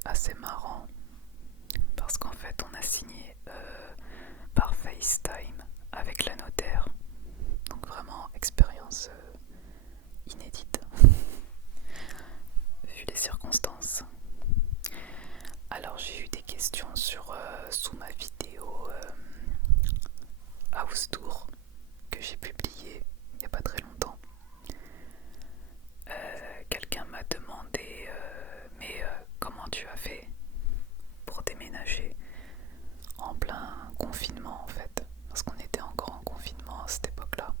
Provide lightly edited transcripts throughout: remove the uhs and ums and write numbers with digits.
c'est assez marrant parce qu'en fait on a signé par FaceTime avec la notaire. Donc vraiment expérience inédite vu les circonstances. Alors j'ai eu des questions sous ma vidéo House Tour que j'ai publiée il n'y a pas très longtemps. Quelqu'un m'a demandé mais comment tu as fait pour déménager en plein confinement en fait, parce qu'on était encore en confinement à cette époque-là.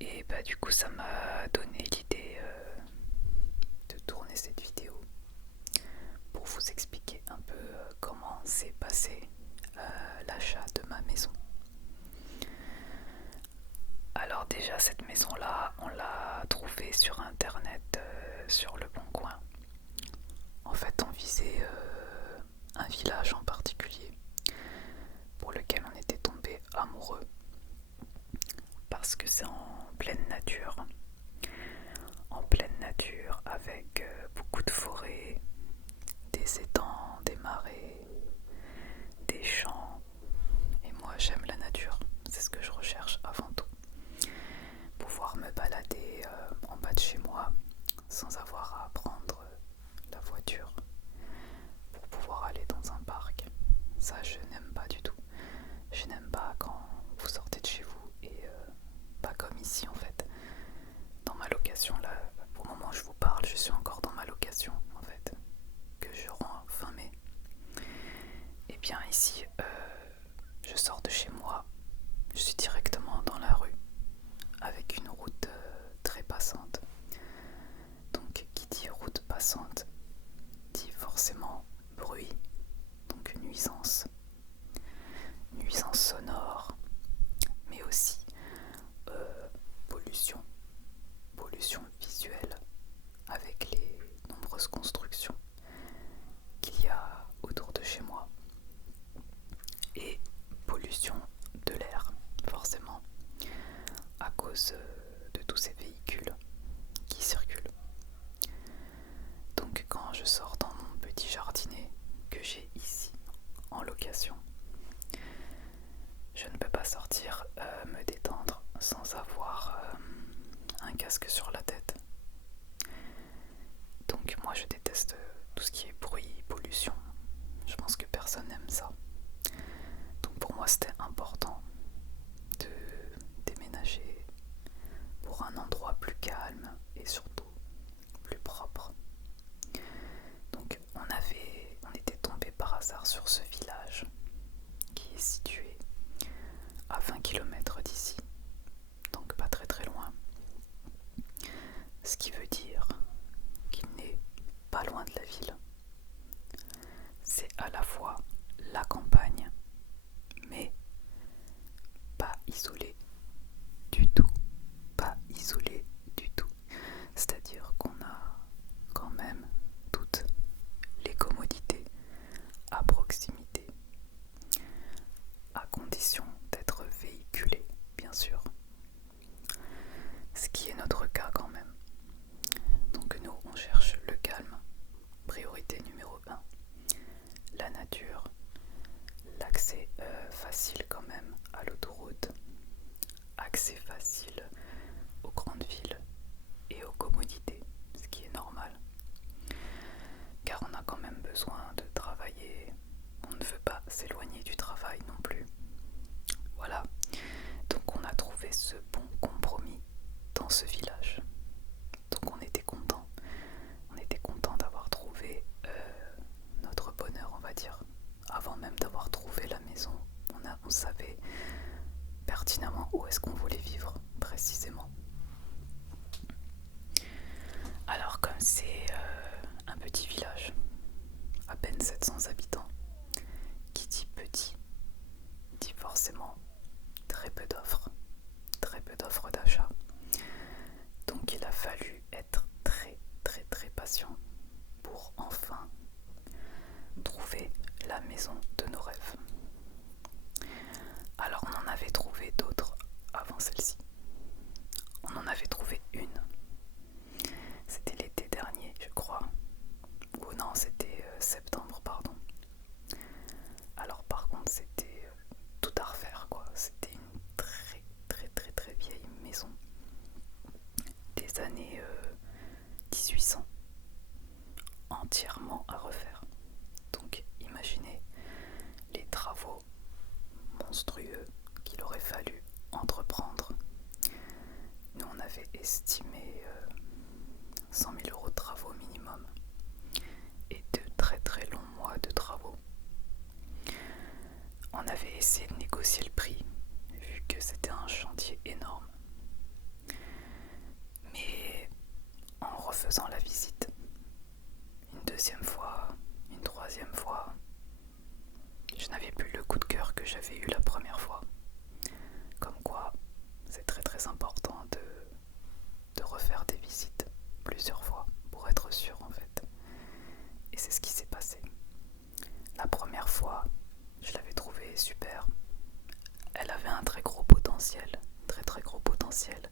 Et bah du coup ça m'a donné l'idée de tourner cette vidéo pour vous expliquer un peu comment s'est passé l'achat de ma maison. Alors déjà cette maison là on l'a trouvée sur internet, sur Le Bon Coin. En fait on visait un village en particulier pour lequel on était tombé amoureux parce que c'est en pleine nature avec beaucoup de forêts, des étangs, des marais, des champs. Et moi j'aime la nature, c'est ce que je recherche avant tout. Pouvoir me balader en bas de chez moi sans avoir à prendre la voiture pour pouvoir aller dans un parc. Ça je n'aime pas du tout. Je n'aime pas quand vous sortez de chez vous et pas comme ici en fait. Dans ma location là, au moment où je vous parle, je suis encore dans ma location en fait, que je rends fin mai. Et bien ici, je sors de chez moi, je suis directement dans la rue, avec une route très passante. Donc qui dit route passante, dit forcément bruit, donc nuisance. Nuisance sonore, mais aussi pollution. Pollution visuelle, avec les nombreuses constructions qu'il y a autour de chez moi. Et pollution de l'air, forcément, à cause de tous ces véhicules qui circulent. Donc quand je sors dans mon petit jardinet que j'ai ici en location, je ne peux pas sortir me détendre sans avoir un casque sur la tête. Donc moi je déteste tout ce qui est bruit, pollution. Je pense que personne n'aime ça. Donc pour moi c'était important de déménager pour un endroit plus calme et surtout plus propre. Donc on était tombé par hasard sur ce village qui est situé à 20 km d'ici, donc pas très très loin. Ce qui veut dire qu'il n'est pas loin de la ville. C'est à la fois la campagne, mais pas isolé du tout. Pas isolé du tout. C'est-à-dire qu'on a quand même toutes les commodités à proximité, à condition d'être véhiculé, bien sûr. Ce qui est notre cas quand même. Donc nous, on cherche le calme, priorité numéro 1. La nature, l'accès facile quand même à l'autoroute, accès facile aux grandes villes et aux commodités, ce qui est normal. Car on a quand même besoin de travailler, on ne veut pas s'éloigner du travail non plus. Voilà, donc on a trouvé ce bon compromis dans ce village. Donc on était content d'avoir trouvé notre bonheur, on va dire. Avant même d'avoir trouvé la maison, on savait pertinemment où est-ce qu'on voulait vivre précisément. Alors comme c'est un petit village, à peine 700 habitants, qui dit petit, dit forcément très peu d'offres d'achat. Donc il a fallu être très très très patient pour enfin trouver la maison de nos rêves. Alors on en avait trouvé d'autres avant celle-ci. On en avait trouvé une. C'était l'été dernier, je crois, ou au entièrement à refaire. Donc imaginez les travaux monstrueux qu'il aurait fallu entreprendre. Nous on avait estimé 100 000 € de travaux minimum et de très très longs mois de travaux. On avait essayé de négocier le prix vu que c'était un chantier énorme. Mais en refaisant la visite, une deuxième fois, une troisième fois, je n'avais plus le coup de cœur que j'avais eu la première fois. Comme quoi, c'est très très important de refaire des visites plusieurs fois pour être sûr en fait. Et c'est ce qui s'est passé. La première fois, je l'avais trouvée super. Elle avait un très gros potentiel, très très gros potentiel,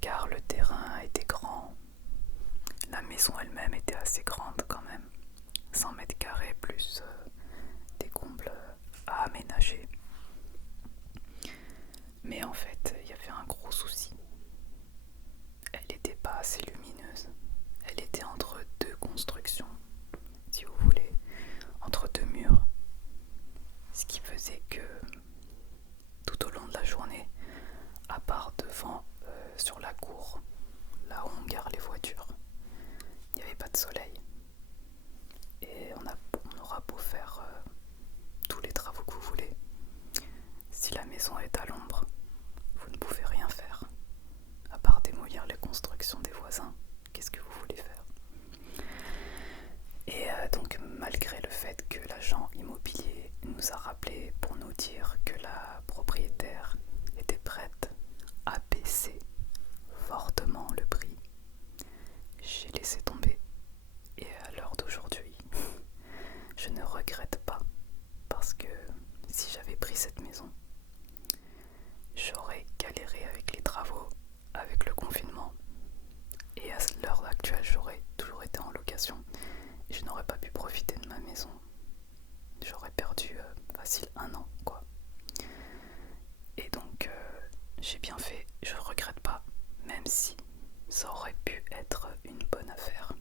car le terrain était grand, la maison elle-même était assez grande quand même, 100 mètres carrés plus des combles à aménager. Mais en fait, il y avait un gros souci. Elle n'était pas assez lumineuse. Elle était entre deux constructions, si vous voulez, entre deux murs. Ce qui faisait que tout au long de la journée, à part devant sur la cour, là où on gare les voitures, il n'y avait pas de soleil. Et on aura beau faire tous les travaux que vous voulez. Si la maison est à l'ombre, vous ne pouvez rien faire. À part démolir les constructions des voisins, qu'est-ce que vous voulez faire? Et donc malgré le fait que l'agent immobilier nous a rappelé pour nous dire que la propriétaire était prête à baisser fortement le prix, j'ai laissé tomber. Et à l'heure d'aujourd'hui, je ne regrette pas, parce que si j'avais pris cette maison, j'aurais galéré avec les travaux, avec le confinement, et à l'heure actuelle, j'aurais toujours été en location et je n'aurais pas pu profiter de ma maison. J'aurais perdu facile 1 an, quoi. Et donc, j'ai bien fait, je regrette pas, même si ça aurait pu être une bonne affaire.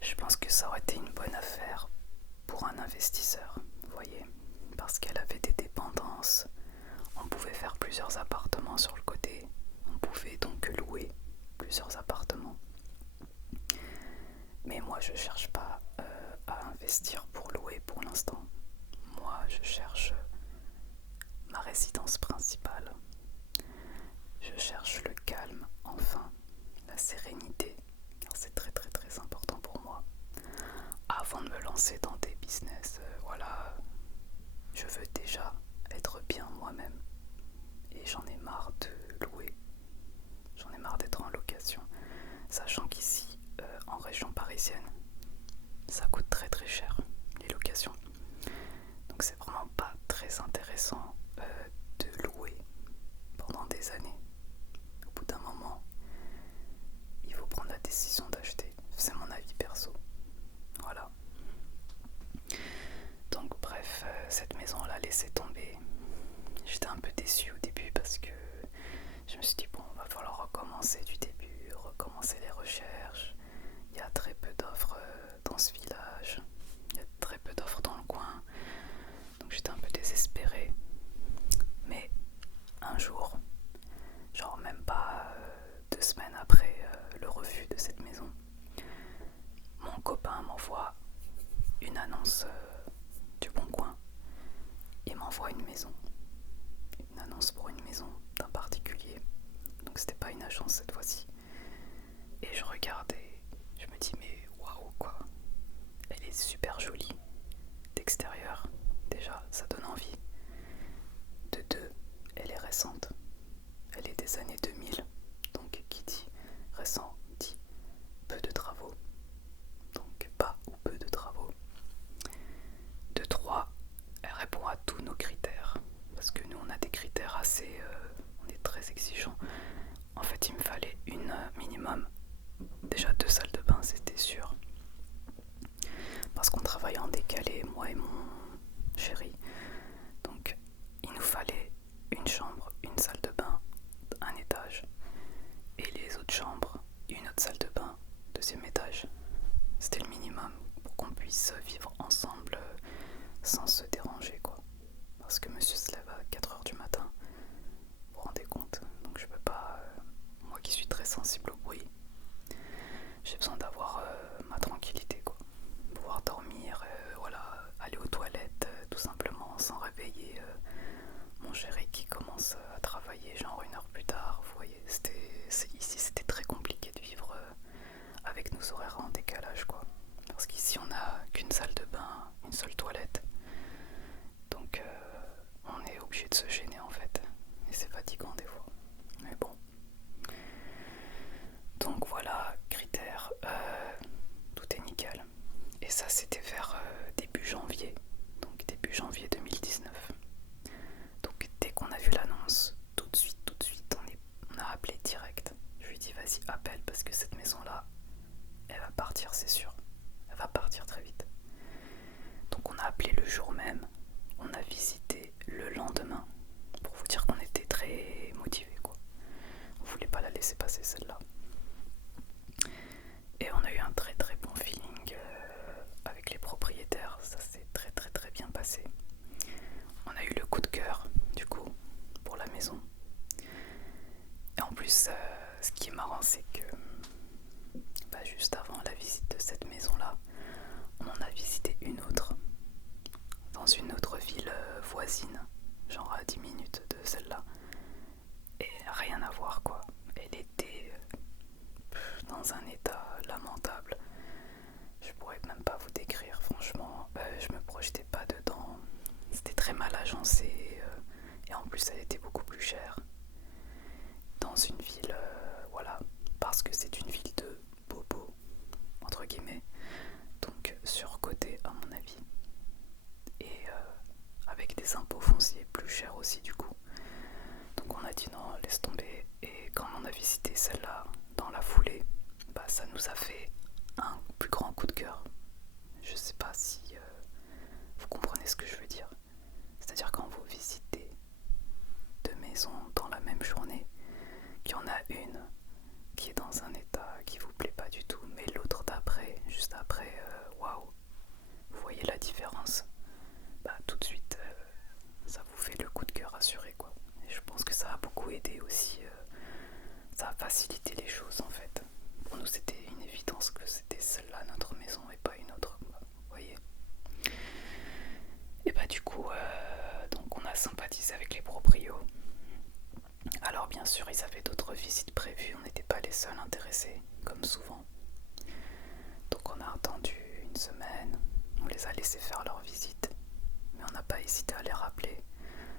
Je pense que ça aurait été une bonne affaire pour un investisseur, vous voyez, parce qu'elle avait des dépendances. On pouvait faire plusieurs appartements sur le côté, on pouvait donc louer plusieurs appartements. Mais moi je cherche pas à investir pour louer pour l'instant. Moi je cherche ma résidence principale. Je cherche le calme, enfin, la sérénité, car c'est très très très important pour moi. Avant de me lancer dans des business, voilà, je veux déjà être bien moi-même. Et j'en ai marre de louer. J'en ai marre d'être en location. Sachant qu'ici, en région parisienne, ça coûte très très cher, les locations. Donc c'est vraiment pas très intéressant de louer pendant des années. Au bout d'un moment, il faut prendre la décision d'acheter. C'est mon avis perso. Voilà. Donc bref, cette maison on l'a laissée tomber. J'étais un peu déçue au début parce que je me suis dit bon, va falloir recommencer du début, recommencer les recherches. Il y a très peu d'offres dans ce village, il y a très peu d'offres dans le coin, donc j'étais un peu désespérée. Mais un jour, genre même pas 2 semaines après le refus de cette maison, mon copain m'envoie une annonce du Bon Coin. Il m'envoie une maison, une annonce pour une maison d'un particulier, donc c'était pas une agence cette fois-ci. Et je regarde et je me dis mais waouh quoi, elle est super jolie d'extérieur, déjà ça donne envie. De deux, elle est récente, elle est des années 2000, donc qui dit récent dit peu de travaux, donc pas ou peu de travaux. De trois, elle répond à tous nos critères, parce que nous on a des critères assez, on est très exigeants. En fait il me fallait une minimum, déjà 2 salles de bain c'était sûr, parce qu'on travaille en décalé moi et mon chéri, donc il nous fallait une chambre, une salle de bain, un étage, et les autres chambres, une autre salle de bain, 2e étage. avec nos horaires en décalage quoi. Parce qu'ici on n'a qu'une salle de bain, une seule toilette. Donc on est obligé de se gêner en fait. Et c'est fatigant des fois. Mais bon. Donc voilà, critères, tout est nickel. Et ça c'était vers début janvier. Donc début janvier 2019. Donc dès qu'on a vu l'annonce, tout de suite, on a appelé direct. Je lui ai dit vas-y appelle parce que cette maison là, elle va partir c'est sûr. Elle va partir très vite. Donc on a appelé le jour même, on a visité le lendemain. Pour vous dire qu'on était très motivés quoi. On voulait pas la laisser passer celle-là. Et on a eu un très très bon feeling avec les propriétaires. Ça s'est très très très bien passé. On a eu le coup de cœur du coup pour la maison. Et en plus ce qui est marrant c'est que juste avant la visite de cette maison là, on en a visité une autre dans une autre ville voisine, genre à 10 minutes de celle-là. Et rien à voir quoi. Elle était dans un état lamentable. Je pourrais même pas vous décrire, franchement. Je me projetais pas dedans. C'était très mal agencé. Et en plus, elle était beaucoup plus chère. Dans une ville, voilà. Parce que c'est une ville de bobo, entre guillemets. Donc surcotée à mon avis. Et avec des impôts fonciers plus chers aussi du coup. Donc on a dit non, laisse tomber. Et quand on a visité celle-là dans la foulée, ça nous a fait un plus grand coup de cœur. Je sais pas si vous comprenez ce que je veux dire. C'est-à-dire quand vous visitez deux maisons dans la même journée, qu'il y en a une qui est dans un état qui vous plaît pas du tout, mais l'autre d'après, juste après, waouh, vous voyez la différence. Tout de suite, ça vous fait le coup de cœur assuré quoi. Et je pense que ça a beaucoup aidé aussi. Ça a facilité les choses en fait. Pour nous c'était une évidence que c'était celle-là notre maison et pas une autre, vous voyez. Et du coup, donc on a sympathisé avec les proprios. Alors bien sûr ils avaient d'autres visites prévues, on n'était pas les seuls intéressés, comme souvent. Donc on a attendu une semaine, on les a laissés faire leur visite. Mais on n'a pas hésité à les rappeler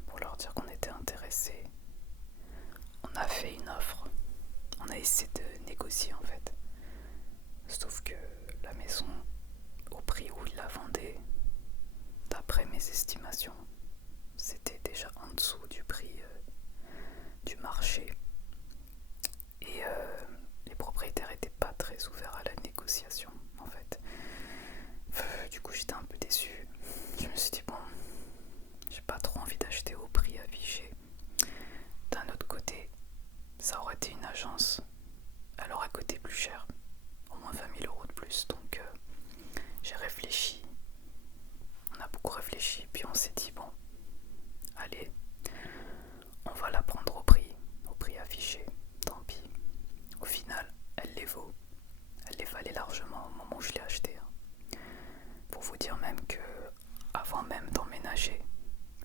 pour leur dire qu'on était intéressés. On a fait une offre, on a essayé de négocier en fait. Sauf que la maison, au prix où ils la vendaient, d'après mes estimations, c'était déjà en dessous du prix du marché. Et les propriétaires n'étaient pas très ouverts à la négociation en fait. Du coup j'étais un peu déçu. Je me suis dit bon, j'ai pas trop envie d'acheter au prix affiché. D'un autre côté, ça aurait été une agence, elle aurait coûté plus cher, au moins 20 000 € de plus. Donc j'ai réfléchi, on a beaucoup réfléchi, puis on s'est dit bon, allez, on va la prendre au prix affiché, tant pis. Au final, elle les vaut, elle les valait largement au moment où je l'ai achetée. Pour vous dire même que, avant même d'emménager,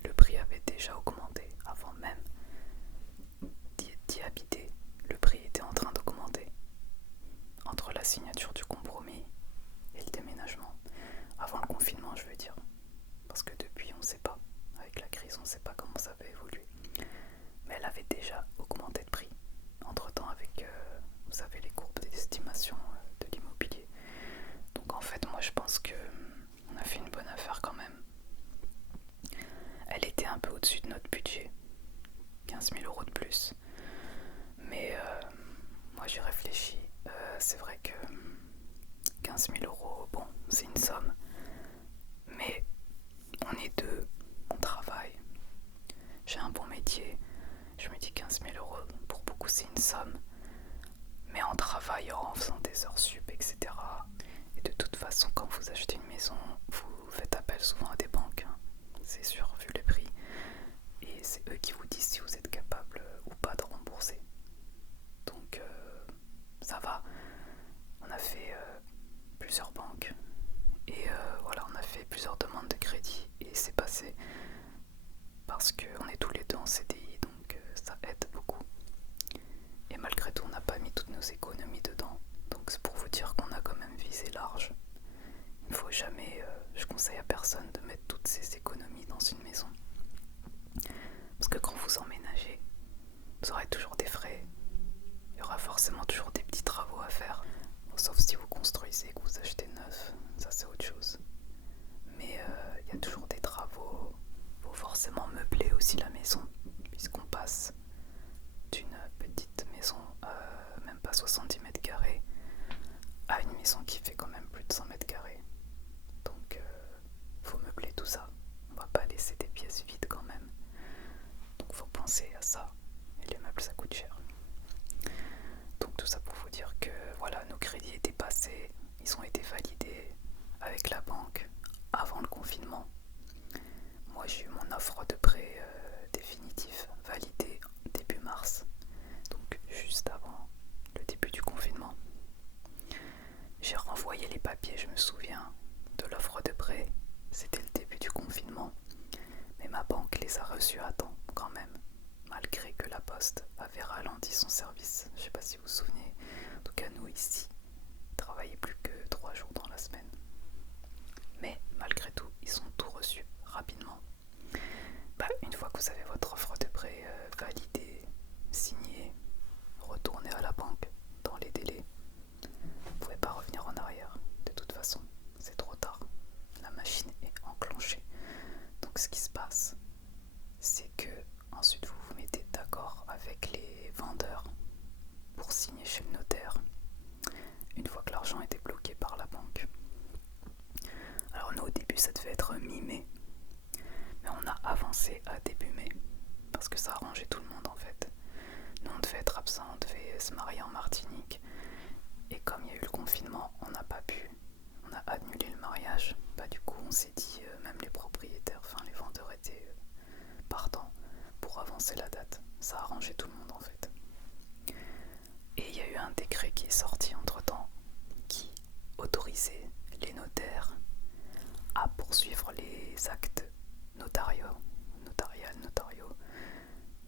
le prix avait déjà augmenté. Avant même d'y habiter, le prix était en train d'augmenter. Entre la signature du compromis et le déménagement. Avant le confinement, je veux dire. Parce que depuis, on ne sait pas. Avec la crise, on ne sait pas comment ça va évoluer. Mais elle avait déjà augmenté de prix. Entre-temps, avec, vous savez, les courbes d'estimation de l'immobilier. Donc en fait, moi, je pense que on a fait une bonne affaire quand même. Elle était un peu au-dessus de notre budget. 15 000 € de plus. Mais moi, j'ai réfléchi. C'est vrai que 15 000 €, bon, c'est une somme. Mais on est deux, on travaille. J'ai un bon métier. Je me dis 15 000 €, pour beaucoup, c'est une somme. Mais en travaillant, en faisant des heures sup, etc. Et de toute façon, quand vous achetez une maison, vous faites appel souvent à des banques. C'est sûr, vu les prix. Et c'est eux qui vous disent si vous êtes capable ou pas de rembourser. Donc ça va. On a fait plusieurs banques. Et voilà, on a fait plusieurs demandes de crédit. Et c'est passé. Parce qu'on est tous les deux en CDI. Donc ça aide beaucoup. Et malgré tout, on n'a pas mis toutes nos économies dedans. Donc c'est pour vous dire qu'on conseille à personne de mettre toutes ses économies dans une maison. Parce que quand vous emménagez, vous aurez toujours des frais. Il y aura forcément toujours des petits travaux à faire. Bon, sauf si vous construisez et que vous achetez neuf, ça c'est autre chose. Mais il y a toujours des travaux. Il faut forcément meubler aussi la maison, puisqu'on passe d'une petite maison, même pas 70 mètres carrés, à une maison qui fait quand même plus de 100 mètres carrés. Donc faut meubler tout ça. On va pas laisser des pièces vides quand même. Donc faut penser à ça. Et les meubles ça coûte cher. Donc tout ça pour vous dire que voilà, nos crédits étaient passés, ils ont été validés avec la banque avant le confinement. Moi j'ai eu mon offre de prêt définitif validée début mars, donc juste avant le début du confinement. J'ai renvoyé les papiers, je me souviens, de l'offre de prêt, c'était le début du confinement, mais ma banque les a reçus à temps quand même, malgré que la poste avait ralenti son service. Je sais pas si vous vous souvenez, en tout cas nous ici, travaillait plus que 3 jours dans la semaine. Mais malgré tout, ils ont tout reçu rapidement. Une fois que vous avez votre offre de prêt validée, signée, retournez à la banque dans les délais. Vous ne pouvez pas revenir en arrière. De toute façon, c'est trop tard. La machine est enclenchée. Donc ce qui se passe, c'est que ensuite vous vous mettez d'accord avec les vendeurs pour signer chez le notaire une fois que l'argent était bloqué par la banque. Alors nous au début ça devait être mi-mai, mais on a avancé à début mai parce que ça arrangeait tout le monde en fait. Nous on devait être absents, on devait se marier en Martinique, et comme il y a eu le confinement, on n'a pas pu, on a annulé le mariage. Du coup on s'est dit, même les propriétaires, enfin les vendeurs étaient partants pour avancer la date. Ça a arrangé tout le monde en fait. Et il y a eu un décret qui est sorti entre temps qui autorisait les notaires à poursuivre les actes notariaux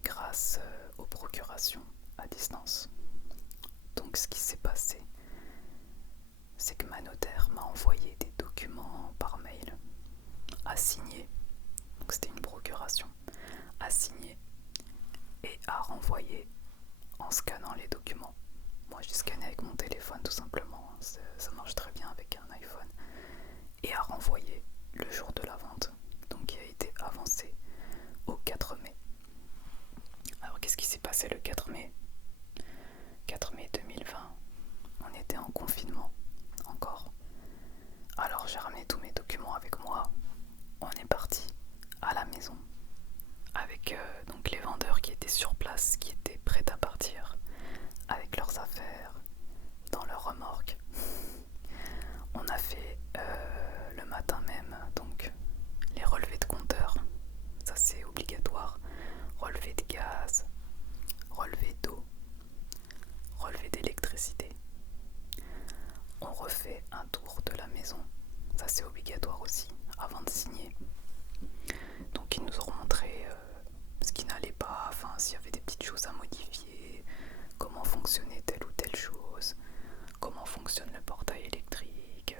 grâce aux procurations à distance. Donc ce qui s'est passé, c'est que ma notaire m'a envoyé des documents par mail à signer. Donc c'était une procuration à signer et à renvoyer en scannant les documents. Moi j'ai scanné avec mon téléphone tout simplement, ça marche très bien avec un iPhone, et à renvoyer le jour de la vente, donc qui a été avancé au 4 mai. Alors qu'est-ce qui s'est passé le 4 mai 4 mai 2020, on était en confinement encore. Alors j'ai ramené tous mes documents avec moi, on est parti à la maison avec donc les vendeurs qui étaient sur place, qui étaient prêts à partir avec leurs affaires dans leur remorque. On a fait le matin même donc les relevés de compteurs, ça c'est obligatoire, relevé de gaz, relevé d'eau, relevé d'électricité. On refait un tour de la maison, ça c'est obligatoire aussi avant de signer. Donc ils nous ont montré ce qui n'allait pas, enfin s'il y avait des petites choses à modifier, comment fonctionnait telle ou telle chose, comment fonctionne le portail électrique,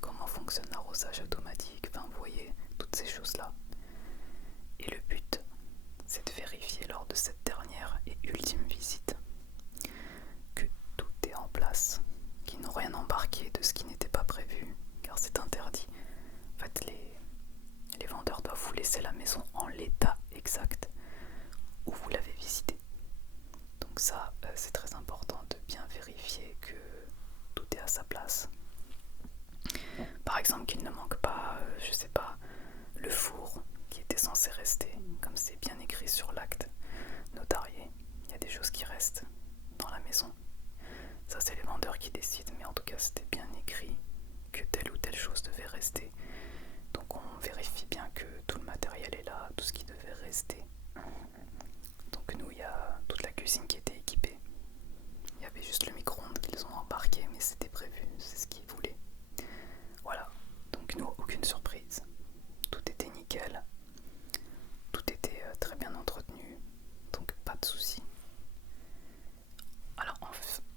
comment fonctionne l'arrosage automatique, enfin vous voyez, toutes ces choses-là. Et le but, c'est de vérifier lors de cette dernière et ultime visite que tout est en place, qu'ils n'ont rien embarqué de ce qui n'était pas prévu, car c'est interdit. En fait, les vendeurs doivent vous laisser la maison en l'état exact où vous l'avez visitée. Donc ça, c'est très important de bien vérifier que tout est à sa place. Par exemple, qu'il ne manque pas, je sais pas, le four qui était censé rester, comme c'est bien écrit sur l'acte notarié. Il y a des choses qui restent dans la maison. Ça, c'est les vendeurs qui décident, mais en tout cas, c'était bien écrit que telle ou telle chose devait rester. Donc on vérifie bien que tout le matériel est là, tout ce qui devait rester. Donc nous, il y a toute la cuisine qui était équipée. Il y avait juste le micro-ondes qu'ils ont embarqué, mais c'était prévu, c'est ce qu'ils voulaient. Voilà, donc nous, aucune surprise. Tout était nickel. Tout était très bien entretenu, donc pas de soucis. Alors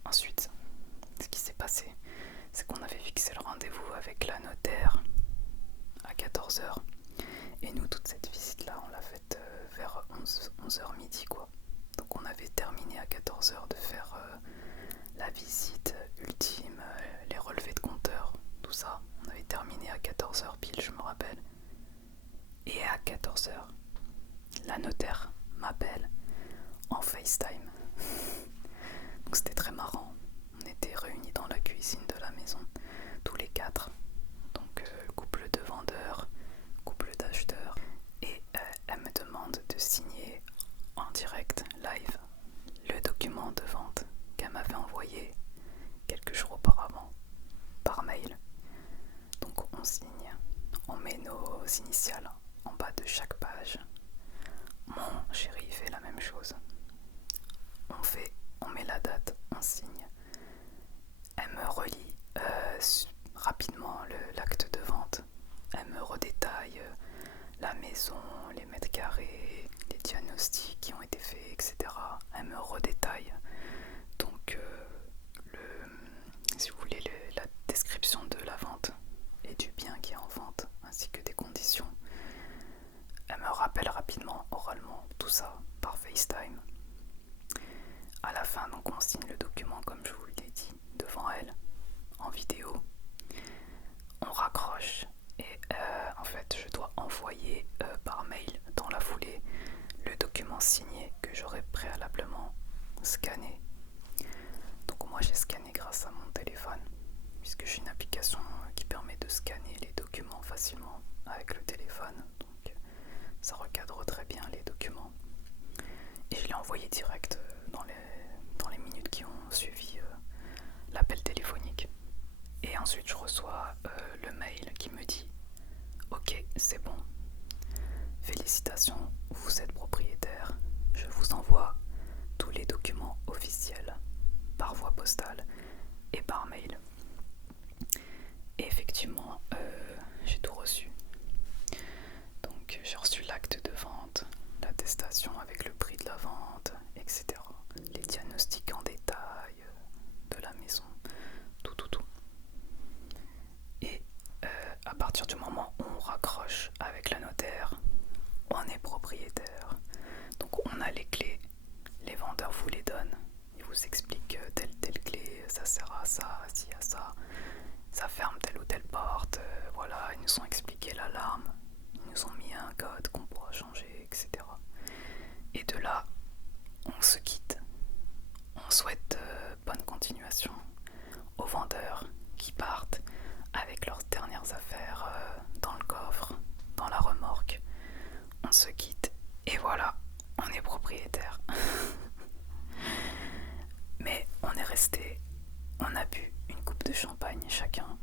ensuite, ce qui s'est passé, c'est qu'on avait fixé le rendez-vous avec la notaire à 14h. Et nous, toute cette visite-là, on l'a faite vers 11h midi, quoi. Donc on avait terminé à 14h de faire la visite ultime, les relevés de compteur, tout ça. On avait terminé à 14h pile, je me rappelle. Et à 14h, la notaire m'appelle en FaceTime. Donc c'était très marrant. On était réunis dans la cuisine de la maison, tous les quatre. Donc couple de vendeurs, couple d'acheteurs. Et elle me demande de signer en direct, live, le document de vente qu'elle m'avait envoyé quelques jours auparavant par mail. Donc on signe, on met nos initiales en bas de chaque page. Mon chéri fait la même chose. On met la date, on signe. Elle me relit rapidement l'acte de vente. Elle me redétaille la maison, les mètres carrés, les diagnostics qui ont été faits, etc. Elle me redétaille. Donc, si vous voulez, la description de la vente et du bien qui est en vente, ainsi que des conditions. Elle me rappelle rapidement, oralement, tout ça par FaceTime. À la fin, donc, on signe le document comme je vous l'ai dit, devant elle, en vidéo. On raccroche et en fait, je dois envoyer par mail dans la foulée le document signé que j'aurais préalablement scanné. Donc moi, j'ai scanné grâce à mon téléphone, puisque j'ai une application qui permet de scanner les documents facilement avec le téléphone. Donc ça recadre très bien les documents. Et je l'ai envoyé direct dans les minutes qui ont suivi l'appel téléphonique. Et ensuite je reçois le mail qui me dit « Ok, c'est bon. Félicitations, vous êtes propriétaire. Je vous envoie tous les documents officiels par voie postale et par mail. » Et effectivement, j'ai tout reçu. Donc j'ai reçu l'acte de vente, l'attestation avec le prix de la vente, etc. Les diagnostics en détail de la maison, tout. Et à partir du moment où on raccroche avec la notaire, on est propriétaire. Donc on a les clés, les vendeurs vous les donnent. Ils vous expliquent telle clé, ça sert à ça, ci à ça. Ça ferme telle ou telle porte. Voilà, ils nous ont expliqué l'alarme. Ils nous ont mis un code qu'on pourra changer, etc. Et de là, on se quitte. On souhaite bonne continuation aux vendeurs qui partent avec leurs dernières affaires dans le coffre, dans la remorque. On se quitte et voilà, on est propriétaire. Mais on est resté, on a bu une coupe de champagne chacun.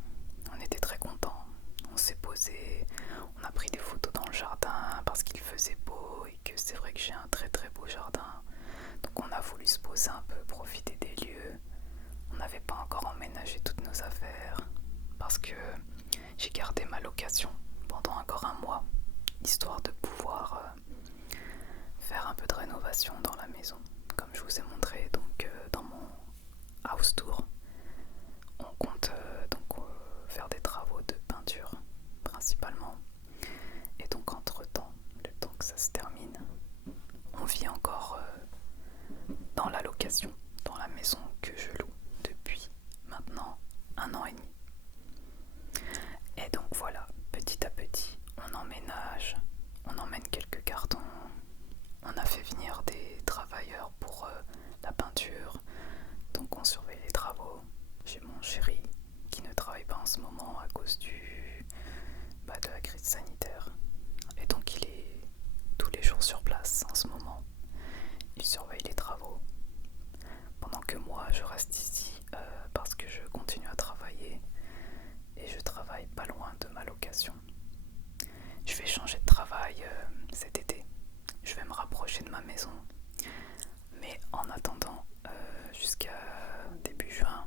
On était très contents. On s'est posé, on a pris des photos dans le jardin parce qu'il faisait beau et que c'est vrai que j'ai un très très beau jardin. Donc on a voulu se poser un peu, profiter des lieux. On n'avait pas encore emménagé toutes nos affaires parce que j'ai gardé ma location pendant encore un mois, histoire de pouvoir faire un peu de rénovation dans la maison, comme je vous ai montré donc dans mon house tour. On compte faire des travaux de peinture principalement. Et donc entre-temps, le temps que ça se termine, on vit encore dans la location, dans la maison que je loue depuis maintenant 1 an et demi. Et donc voilà, petit à petit, on emménage, on emmène quelques cartons, on a fait venir des travailleurs pour la peinture, donc on surveille les travaux. J'ai mon chéri qui ne travaille pas en ce moment à cause de la crise sanitaire. Et donc il est tous les jours sur place en ce moment. Il surveille les travaux. Pendant que moi je reste ici parce que je continue à travailler. Et je travaille pas loin de ma location. Je vais changer de travail cet été. Je vais me rapprocher de ma maison. Mais en attendant, jusqu'à début juin,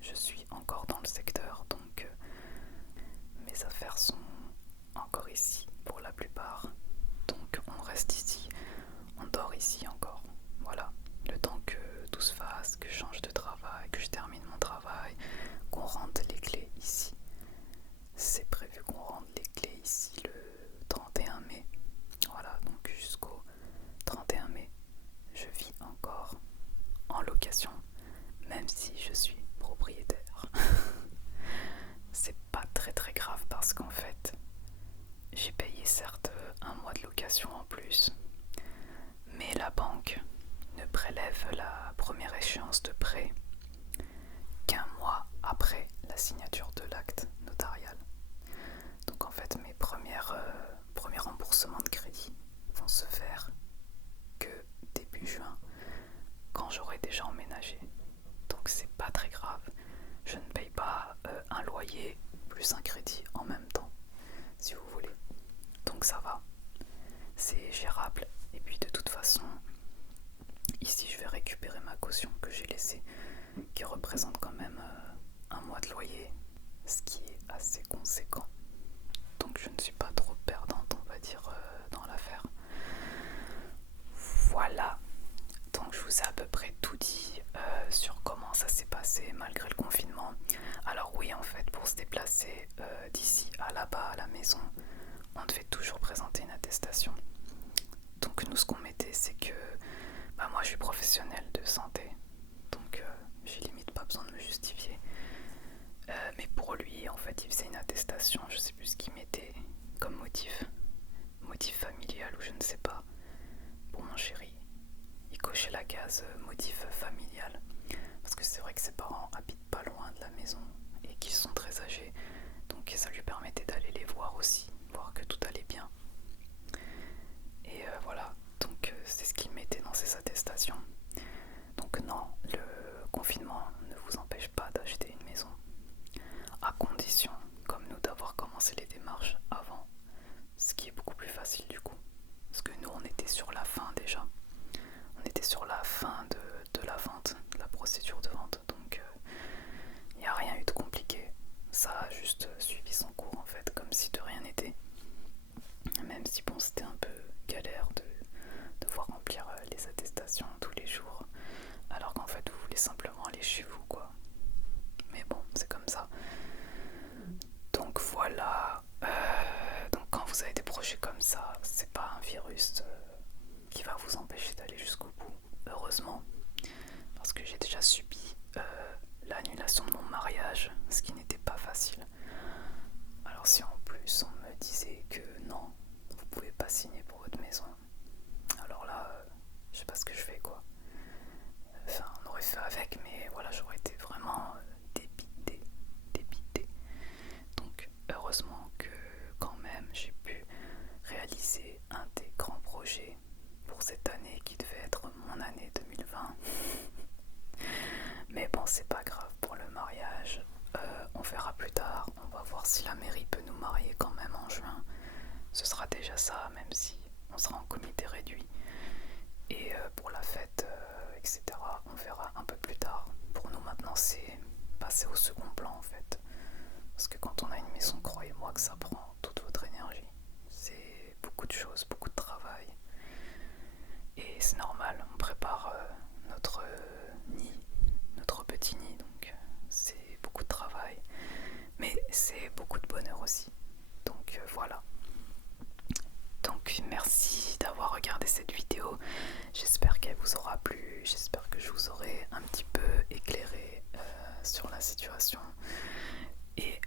je suis encore dans le secteur. Donc mes affaires sont encore ici pour la plupart. Donc on reste ici, on dort ici encore. Voilà, le temps que tout se fasse, que je change de travail, que je termine mon travail, qu'on rentre les plus un crédit en même temps, si vous voulez. Donc ça va, c'est gérable. Et puis de toute façon, ici je vais récupérer ma caution que j'ai laissée, qui représente quand même un mois de loyer, ce qui est assez conséquent. Donc je ne suis pas trop perdante, on va dire, dans l'affaire. Voilà, donc je vous ai à peu près tout dit sur comment ça s'est passé malgré le confinement. Alors oui, en fait, pour se déplacer d'ici à là-bas, à la maison, on devait toujours présenter une attestation. Donc nous, ce qu'on mettait, c'est que moi je suis professionnel de santé, donc j'ai limite pas besoin de me justifier. Mais pour lui, en fait, il faisait une attestation, je sais plus ce qu'il mettait comme motif familial ou je ne sais pas. Pour mon chéri, il cochait la case motif familial, parce que c'est vrai que ses parents habitent pas loin de la maison et qu'ils sont très âgés, donc ça lui permettait d'aller les voir aussi, voir que tout allait bien. Et voilà, donc c'est ce qu'il mettait dans ses attestations. Donc non, le confinement ne vous empêche pas d'acheter une maison, à condition, comme nous, d'avoir commencé les démarches avant, ce qui est beaucoup plus facile du coup, parce que nous on était sur la fin déjà, on était sur la fin de la vente, de la procédure de vente, donc il n'y a rien eu de compliqué, ça a juste suivi son cours en fait, comme si de rien n'était, même si bon, c'était un peu galère de devoir remplir les attestations tous les jours, alors qu'en fait vous voulez simplement aller chez vous quoi. Mais bon, c'est comme ça. Donc voilà, donc quand vous avez des projets comme ça, c'est pas un virus qui va vous empêcher d'aller jusqu'au bout, heureusement, parce que j'ai déjà subi l'annulation de mon mariage, ce qui n'était pas facile. Alors si en plus on me disait que non, vous pouvez pas signer pour votre maison, alors là, je sais pas ce que je fais quoi. Enfin, on aurait fait avec, mais voilà, j'aurais été vraiment débité. Donc heureusement que quand même j'ai pu réaliser un des grands projets pour cette année qui devait être mon année 2020. Mais bon, c'est pas grave pour le mariage, on verra plus tard, on va voir si la mairie peut nous marier quand même en juin. Ce sera déjà ça, même si on sera en comité réduit. Et pour la fête, etc., on verra un peu plus tard. Pour nous maintenant, c'est passer au second plan en fait. Parce que quand on a une maison, croyez-moi que ça prend toute votre énergie. C'est beaucoup de choses, beaucoup de travail. Et c'est normal, on prépare notre nid, notre petit nid, donc c'est beaucoup de travail. Mais c'est beaucoup de bonheur aussi. Donc voilà. Donc merci d'avoir regardé cette vidéo. J'espère qu'elle vous aura plu. J'espère que je vous aurai un petit peu éclairé sur la situation. Et